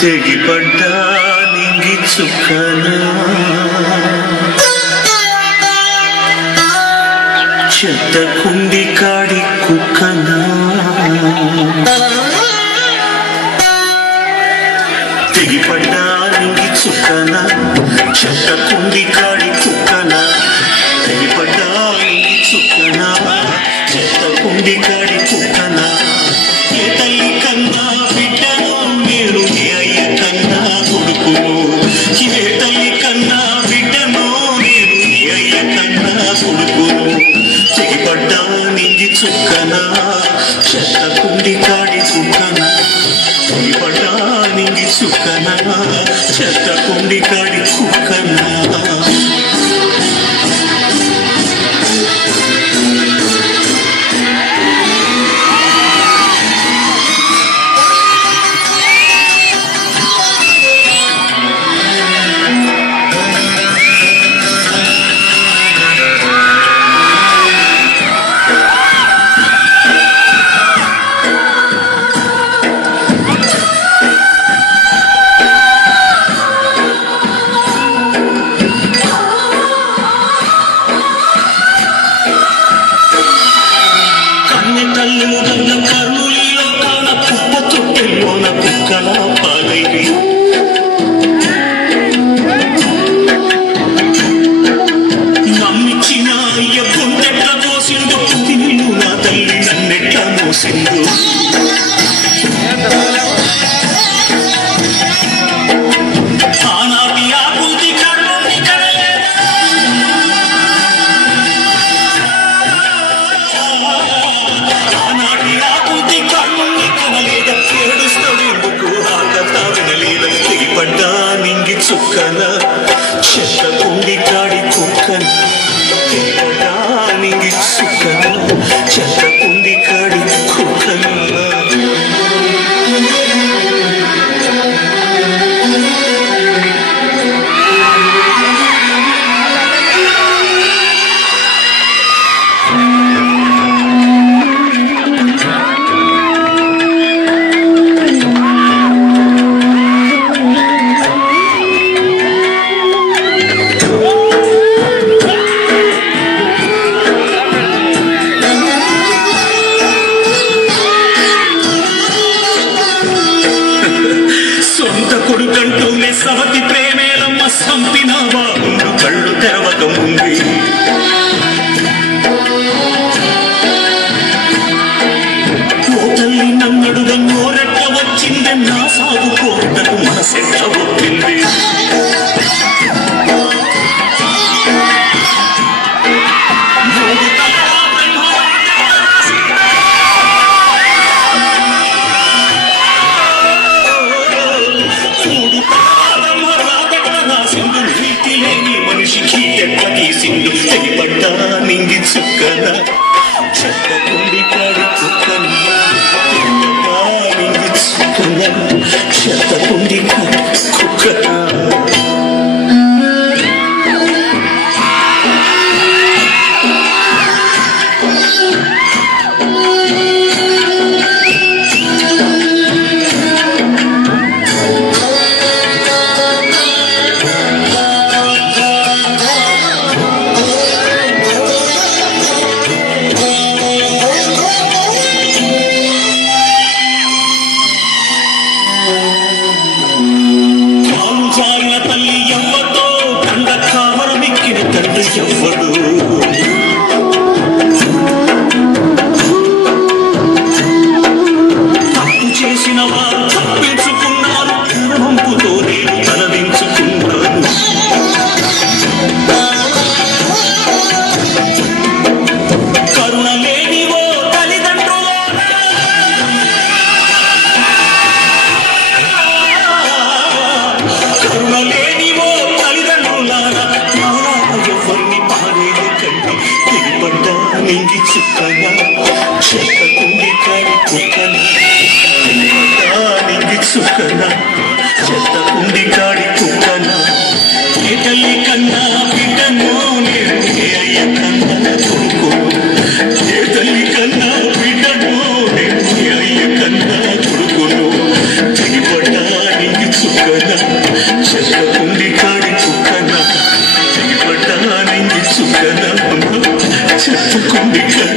తెగిపడ్డా నింగి చుక్కనా చెత్త కుండి కాడి కుక్కనా తెగిపడ్డా నింగి చుక్కనా చెత్త కుండి కాడి కుక్కనా తెగిపడ్డా నింగి చుక్కనా చెత్త కుండి కాడి కుక్కనా ఏ తల్లి కన్నా బిడ్డను నేను ఏ అయ్య కన్నా కొడుకును ఏ తల్లి కన్నా బిడ్డను నేను ఏ అయ్య కన్నా కొడుకును తెగిపడ్డా నింగి చుక్కనా చెత్త కుండి కాడి కుక్కనా తెగిపడ్డా నింగి చుక్కనా చెత్త కుండి కాడి కుక్కనా చుక్కన చెత్త కుండి కాడి కుక్కన తెగిపడ్డా నింగి చుక్కన చెత్త కుండి కాడి కుక్కన కొడుకంటూనే సవతి ప్రేమేలమ్మ సంపినావా కళ్ళు తెరవక ముందు ఓ తల్లి నన్నడుగా నోరెట్ట వచ్చింది నా సాగు కోటకు మనసెట్ట ఒప్పింది మనిషికి ఎట్ల తీసిండు తెగిపడ్డా నింగి చుక్కన చెత్త కుండి కాడి కుక్కన తెగిపడ్డా నింగి చుక్కన చెత్త కుండి కాడి కుక్కన ఎవ్వడు తప్పు చేసిన వారు తప్పించుకున్నారు వంపుతోనే తలదించుకున్నారు కరుణ లేనివో తల్లిదండ్రులు కరుణ లేనివో తల్లిదండ్రులారా తెగిపడ్డా నింగి చుక్కన చెత్త కుండి కాడి కుక్కన తెగిపడ్డా నింగి చుక్కన చెత్త కుండి కాడి కుక్కన ఏ తల్లి కన్నా బిడ్డను నేను ఏ అయ్య కన్నా కొడుకును ఏ తల్లి కన్నా బిడ్డను నేను ఏ అయ్య కన్నా కొడుకును తెగిపడ్డా నింగి బిడ్డ